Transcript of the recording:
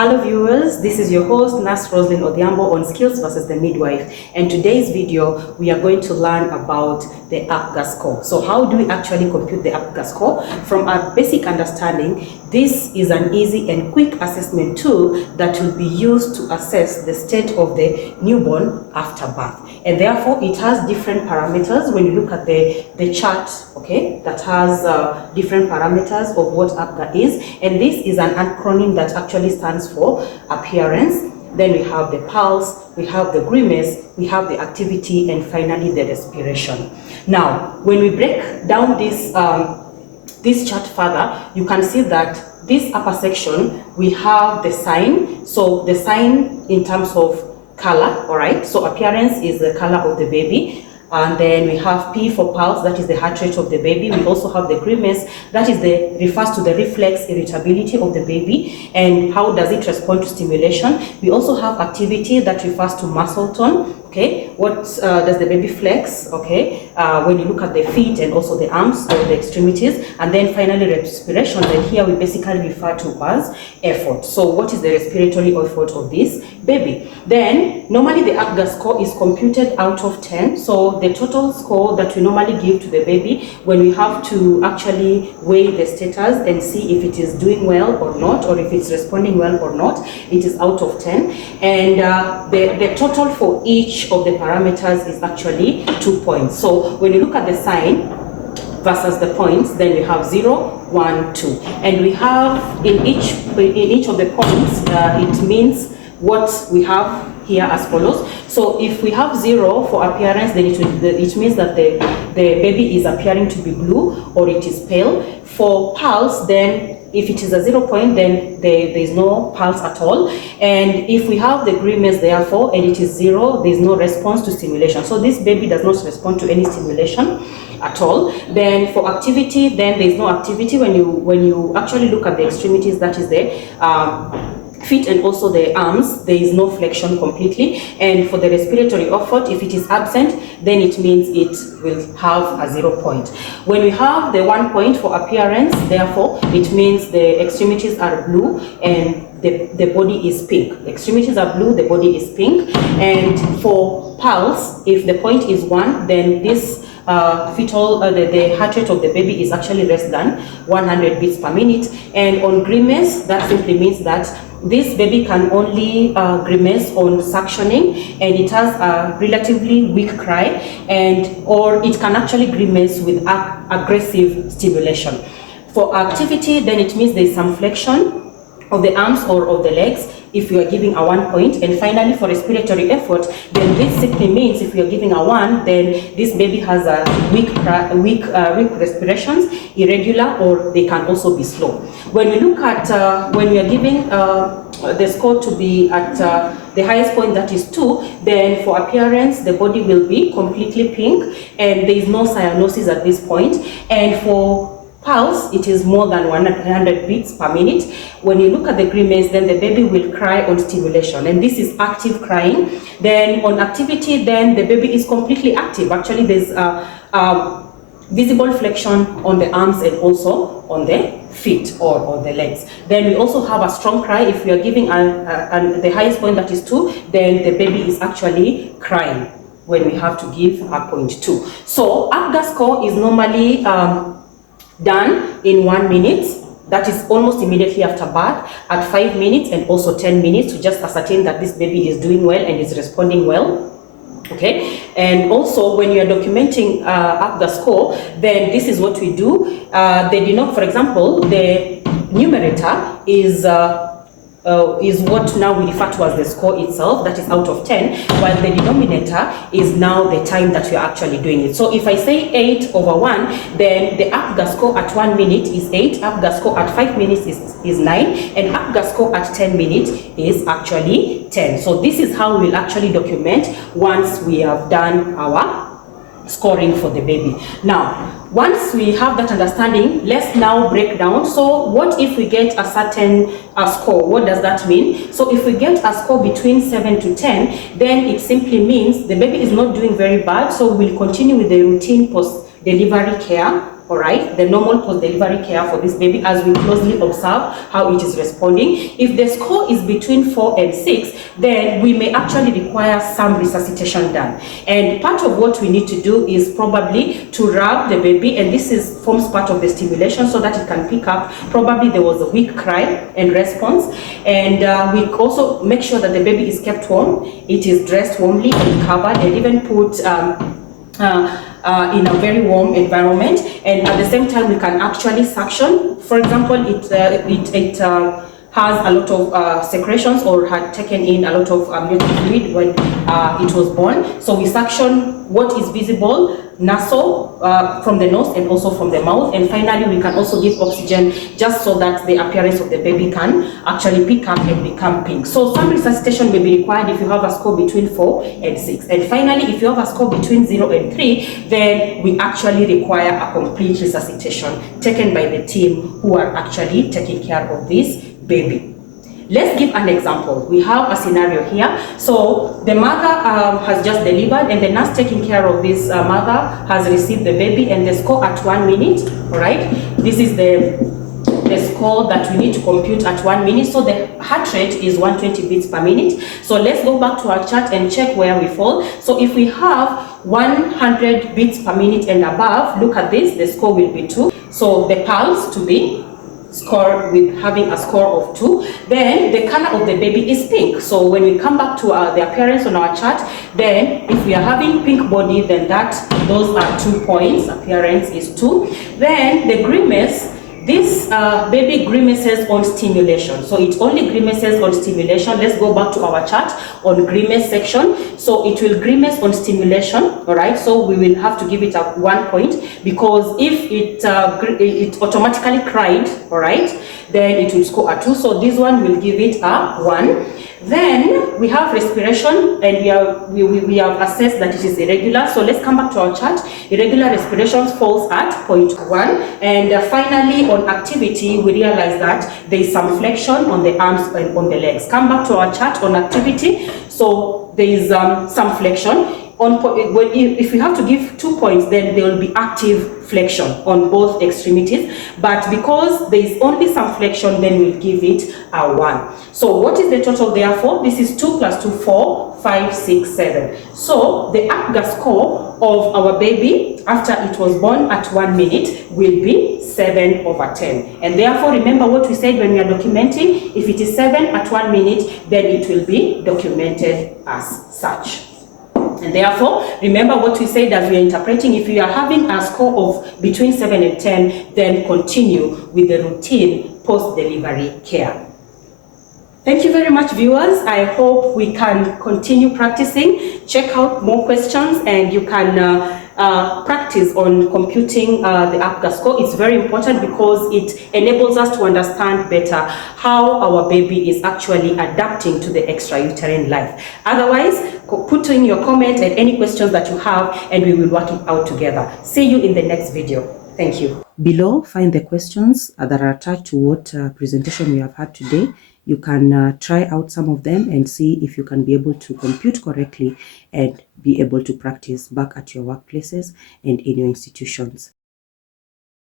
Hello viewers, this is your host Nurse Roslyn Odhiambo on Skills versus the Midwife, and today's video we are going to learn about the Apgar score. So how do we actually compute the Apgar score? From a basic understanding, this is an easy and quick assessment tool that will be used to assess the state of the newborn after birth, and therefore it has different parameters. When you look at the chart, okay, that has different parameters of what Apgar is, and this is an acronym that actually stands for appearance. Then we have the pulse, we have the grimace, we have the activity, and finally the respiration. Now, when we break down this chart further, you can see that this upper section, we have the sign. So the sign in terms of color, all right? So appearance is the color of the baby. And then we have P for pulse, that is the heart rate of the baby. We also have the grimace, that is refers to the reflex irritability of the baby and how does it respond to stimulation. We also have activity, that refers to muscle tone. Okay, what does the baby flex? Okay, when you look at the feet and also the arms or the extremities. And then finally respiration, and here we basically refer to as effort. So what is the respiratory effort of this baby? Then normally the Apgar score is computed out of 10. So the total score that we normally give to the baby when we have to actually weigh the status and see if it is doing well or not, or if it's responding well or not, it is out of 10. And the total for each of the parameters is actually 2 points. So when you look at the sign versus the points, then we have 0, 1, 2, and we have in each of the points it means what we have here as follows. So if we have 0 for appearance, then it means that the baby is appearing to be blue or it is pale. For pulse, then if it is a 0 point, then there is no pulse at all. And if we have the grimace, therefore, and it is 0, there is no response to stimulation. So this baby does not respond to any stimulation at all. Then for activity, then there is no activity. When you actually look at the extremities, that is the feet and also the arms, there is no flexion completely. And for the respiratory effort, if it is absent, then it means it will have a 0 point. When we have the 1 point for appearance, therefore it means the extremities are blue and the body is pink. The extremities are blue, the body is pink. And for pulse, if the point is 1, then this the heart rate of the baby is actually less than 100 beats per minute. And on grimace, that simply means that this baby can only grimace on suctioning, and it has a relatively weak cry, or it can actually grimace with aggressive stimulation. For activity, then it means there is some flexion of the arms or of the legs if you are giving a 1 point. And finally for respiratory effort, then this simply means if you are giving a 1, then this baby has a weak respirations, irregular, or they can also be slow. When we look at when we are giving the score to be at the highest point, that is 2, then for appearance the body will be completely pink and there is no cyanosis at this point. And for pulse, it is more than 100 beats per minute. When you look at the grimace, then the baby will cry on stimulation, and this is active crying. Then on activity, then the baby is completely active. Actually, there's visible flexion on the arms and also on the feet or on the legs. Then we also have a strong cry. If we are giving the highest point, that is 2, then the baby is actually crying when we have to give a point 2. So Apgar score is normally done in 1 minute, that is almost immediately after birth, at 5 minutes and also 10 minutes to just ascertain that this baby is doing well and is responding well. Okay, and also when you are documenting Apgar score, then this is what we do. For example, the numerator is what now we refer to as the score itself, that is out of 10, while the denominator is now the time that you are actually doing it. So if I say 8 over 1, then the Apgar score at 1 minute is 8, Apgar score at 5 minutes is 9, and Apgar score at 10 minutes is actually 10. So this is how we'll actually document once we have done our scoring for the baby. Now, once we have that understanding, let's now break down. So what if we get a certain score? What does that mean? So if we get a score between 7 to 10, then it simply means the baby is not doing very bad. So we'll continue with the routine post-delivery care all right, the normal post-delivery care for this baby as we closely observe how it is responding. If the score is between 4 and 6, then we may actually require some resuscitation done. And part of what we need to do is probably to rub the baby, and this forms part of the stimulation so that it can pick up. Probably there was a weak cry and response. And we also make sure that the baby is kept warm, it is dressed warmly and covered, and even put in a very warm environment. And at the same time, we can actually suction. For example, it has a lot of secretions, or had taken in a lot of milk fluid when it was born. So we suction what is visible, nasal, from the nose and also from the mouth. And finally, we can also give oxygen just so that the appearance of the baby can actually pick up and become pink. So some resuscitation may be required if you have a score between 4 and 6. And finally, if you have a score between 0 and 3, then we actually require a complete resuscitation taken by the team who are actually taking care of this baby. Let's give an example. We have a scenario here. So the mother has just delivered, and the nurse taking care of this mother has received the baby, and the score at 1 minute, all right? This is the score that we need to compute at 1 minute. So the heart rate is 120 beats per minute. So let's go back to our chart and check where we fall. So if we have 100 beats per minute and above, look at this, the score will be 2. So the pulse to be score with having a score of 2. Then the color of the baby is pink. So when we come back to the appearance on our chart, then if we are having pink body, then those are 2 points. Appearance is 2. Then the grimace, this baby grimaces on stimulation. So it only grimaces on stimulation. Let's go back to our chart on grimace section. So it will grimace on stimulation, all right? So we will have to give it a 1 point, because if it automatically cried, all right, then it will score a 2. So this one will give it a 1. Then we have respiration, and we have assessed that it is irregular. So let's come back to our chart. Irregular respirations falls at 0.1. And finally, on activity, we realize that there is some flexion on the arms and on the legs. Come back to our chart on activity. So there is some flexion. If we have to give 2 points, then there will be active flexion on both extremities. But because there is only some flexion, then we'll give it a 1. So what is the total therefore? This is 2 plus 2, 4, 5, 6, 7. So the Apgar score of our baby after it was born at 1 minute will be 7/10. And therefore, remember what we said when we are documenting. If it is 7 at 1 minute, then it will be documented as such. And therefore, remember what we said as we are interpreting. If you are having a score of between 7 and 10, then continue with the routine post-delivery care. Thank you very much, viewers. I hope we can continue practicing. Check out more questions, and you can practice on computing the Apgar score. It's very important because it enables us to understand better how our baby is actually adapting to the extrauterine life. Otherwise, put in your comment and any questions that you have, and we will work it out together. See you in the next video. Thank you. Below, find the questions that are attached to what presentation we have had today. You can try out some of them and see if you can be able to compute correctly and be able to practice back at your workplaces and in your institutions.